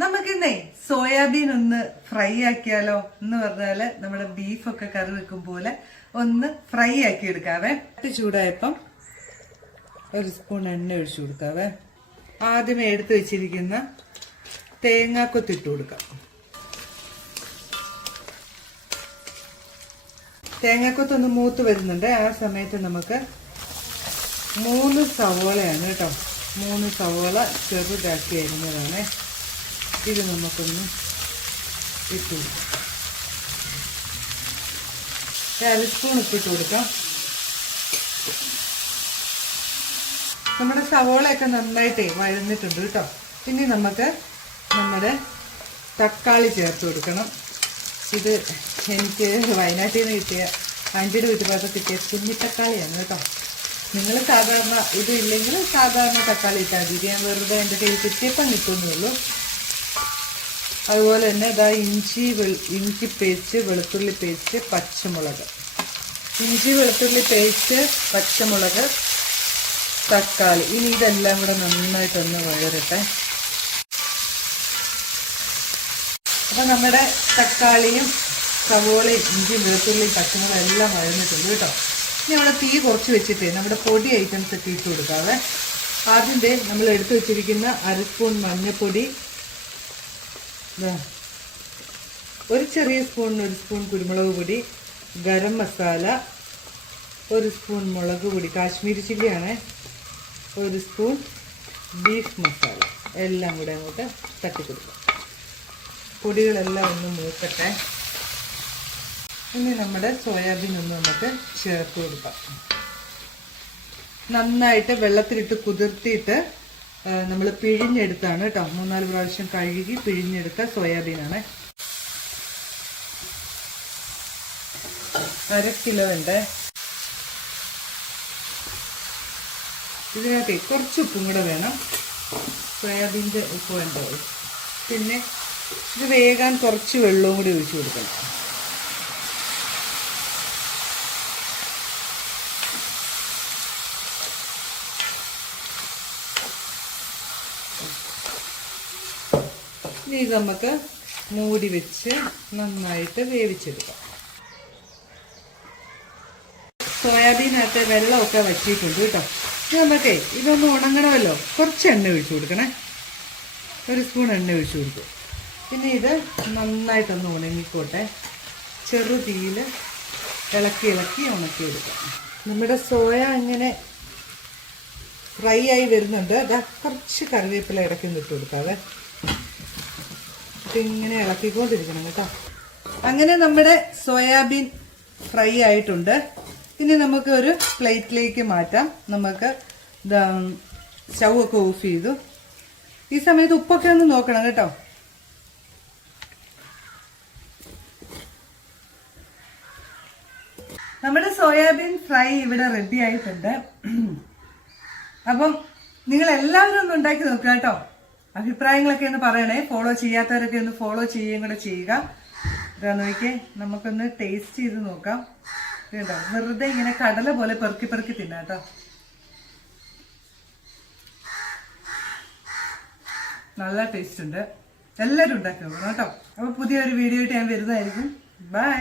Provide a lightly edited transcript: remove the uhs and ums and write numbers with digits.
നമുക്കിന്നേ soybean ഒന്ന് fry ആക്കിയാലോ എന്ന് പറഞ്ഞാല് നമ്മുടെ ബീഫൊക്കെ കറി വെക്കും പോലെ ഒന്ന് ഫ്രൈ ആക്കി എടുക്കാവേ. ചൂടായപ്പം ഒരു സ്പൂൺ എണ്ണ ഒഴിച്ചു കൊടുക്കാവേ. ആദ്യമേ എടുത്തു വെച്ചിരിക്കുന്ന തേങ്ങാക്കൊത്തിട്ട് കൊടുക്കാം. തേങ്ങാക്കൊത്തൊന്ന് മൂത്ത് വരുന്നുണ്ട്. ആ സമയത്ത് നമുക്ക് 3 സവോളയാണ് കേട്ടോ, 3 സവോള ചെറുതാക്കി അരിഞ്ഞതാണ്. ഇത് നമുക്കൊന്ന് ഇട്ട് കൊടുക്കാം. 1 സ്പൂൺ ഉപ്പിട്ട് കൊടുക്കാം. നമ്മുടെ സവോളയൊക്കെ നന്നായിട്ട് വഴന്നിട്ടുണ്ട് കേട്ടോ. ഇനി നമുക്ക് നമ്മുടെ തക്കാളി ചേർത്ത് കൊടുക്കണം. ഇത് എനിക്ക് വയനാട്ടിൽ നിന്ന് കിട്ടിയ ആൻറ്റിയുടെ വീട്ടുപാത്രത്തിൽ കിട്ടിയ കുഞ്ഞിത്തക്കാളിയാണ് കേട്ടോ. നിങ്ങൾ സാധാരണ ഇത് ഇല്ലെങ്കിൽ സാധാരണ തക്കാളി ഇട്ടാൽ മതി. ഞാൻ വെറുതെ എൻ്റെ കയ്യിൽ കിട്ടിയപ്പം കിട്ടുന്നുള്ളൂ. അതുപോലെ തന്നെ ഇതാ ഇഞ്ചി പേസ്റ്റ്, വെളുത്തുള്ളി പേസ്റ്റ്, പച്ചമുളക്. ഇഞ്ചി വെളുത്തുള്ളി പേസ്റ്റ്, പച്ചമുളക്, തക്കാളി. ഇനി ഇതെല്ലാം കൂടെ നന്നായിട്ടൊന്ന് വഴറട്ടെ. അപ്പം നമ്മുടെ തക്കാളിയും സവോളയും ഇഞ്ചിയും വെളുത്തുള്ളിയും പച്ചമുളകും എല്ലാം വഴന്നിട്ടുണ്ട് കേട്ടോ. ഇനി അവിടെ തീ കുറച്ച് വെച്ചിട്ട് നമ്മുടെ പൊടി ഐറ്റംസ് ഒക്കെ ഇട്ട് കൊടുക്കാവേ. ആദ്യത്തെ നമ്മൾ എടുത്തു വെച്ചിരിക്കുന്ന 1 സ്പൂൺ മഞ്ഞൾപ്പൊടി, ഒരു ചെറിയ സ്പൂണിന് 1 സ്പൂൺ കുരുമുളക് പൊടി, ഗരം മസാല, 1 സ്പൂൺ മുളക് പൊടി, കാശ്മീരി ചില്ലിയാണ്, 1 സ്പൂൺ ബീഫ് മസാല, എല്ലാം കൂടെ അങ്ങോട്ട് തട്ടിക്കൊടുക്കാം. പൊടികളെല്ലാം ഒന്ന് മൂക്കട്ടെ. ഇനി നമ്മുടെ സോയാബീൻ ഒന്ന് നമുക്ക് ചേർത്ത് കൊടുക്കാം. നന്നായിട്ട് വെള്ളത്തിലിട്ട് കുതിർത്തിയിട്ട് നമ്മൾ പിഴിഞ്ഞെടുത്താണ് കേട്ടോ. 3-4 പ്രാവശ്യം കഴുകി പിഴിഞ്ഞെടുത്ത സോയാബീനാണ്. 1/2 കിലോ ഉണ്ട്. ഇതിനകത്ത് കുറച്ച് ഉപ്പും കൂടെ വേണം. സോയാബീൻ്റെ ഉപ്പ് വേണ്ടോ. പിന്നെ ഇത് വേകാൻ കുറച്ച് വെള്ളവും കൂടി ഒഴിച്ചു കൊടുക്കണം. ഇനി ഇത് നമുക്ക് മൂടി വെച്ച് നന്നായിട്ട് വേവിച്ചെടുക്കാം. സോയാബീനകത്ത് വെള്ളമൊക്കെ വറ്റിയിട്ടുണ്ട് കേട്ടോ. ഇനി നമുക്ക് ഇതൊന്ന് ഉണങ്ങണമല്ലോ. കുറച്ച് എണ്ണ ഒഴിച്ചു കൊടുക്കണേ. 1 സ്പൂൺ എണ്ണ ഒഴിച്ചു കൊടുക്കും. പിന്നെ ഇത് നന്നായിട്ടൊന്ന് ഉണങ്ങിക്കോട്ടെ. ചെറു തീയിൽ ഇളക്കി ഉണക്കിയെടുക്കാം. നമ്മുടെ സോയ ഇങ്ങനെ ഫ്രൈ ആയി വരുന്നുണ്ട്. അതാ കുറച്ച് കറിവേപ്പില ഇടയ്ക്കൊന്ന് ഇട്ട് കൊടുക്കാവേ. ഇങ്ങനെ ഇളക്കിക്കൊണ്ടിരിക്കണം കേട്ടോ. അങ്ങനെ നമ്മുടെ സോയാബീൻ ഫ്രൈ ആയിട്ടുണ്ട്. ഇനി നമുക്ക് ഒരു പ്ലേറ്റിലേക്ക് മാറ്റാം. നമുക്ക് സ്റ്റൗ ഒക്കെ ഓഫ് ചെയ്തു. ഈ സമയത്ത് ഉപ്പൊക്കെ ഒന്ന് നോക്കണം കേട്ടോ. നമ്മുടെ സോയാബീൻ ഫ്രൈ ഇവിടെ റെഡി ആയിട്ടുണ്ട്. അപ്പം നിങ്ങൾ എല്ലാവരും ഒന്ന് ഉണ്ടാക്കി നോക്കുക കേട്ടോ. അഭിപ്രായങ്ങളൊക്കെ ഒന്ന് പറയണേ. ഫോളോ ചെയ്യാത്തവരൊക്കെ ഒന്ന് ഫോളോ ചെയ്യുകയും കൂടെ ചെയ്യുക. ഇതാ നോക്കിയേ, നമുക്കൊന്ന് ടേസ്റ്റ് ചെയ്ത് നോക്കാം. കേട്ടോ, വെറുതെ ഇങ്ങനെ കടല പോലെ പെറുക്കി തിന്നാം കേട്ടോ. നല്ല ടേസ്റ്റ് ഉണ്ട്. എല്ലാവരും ഉണ്ടാക്കി നോക്കണം കേട്ടോ. അപ്പോൾ പുതിയൊരു വീഡിയോ ആയിട്ട് ഞാൻ വരുന്നതായിരിക്കും. ബൈ.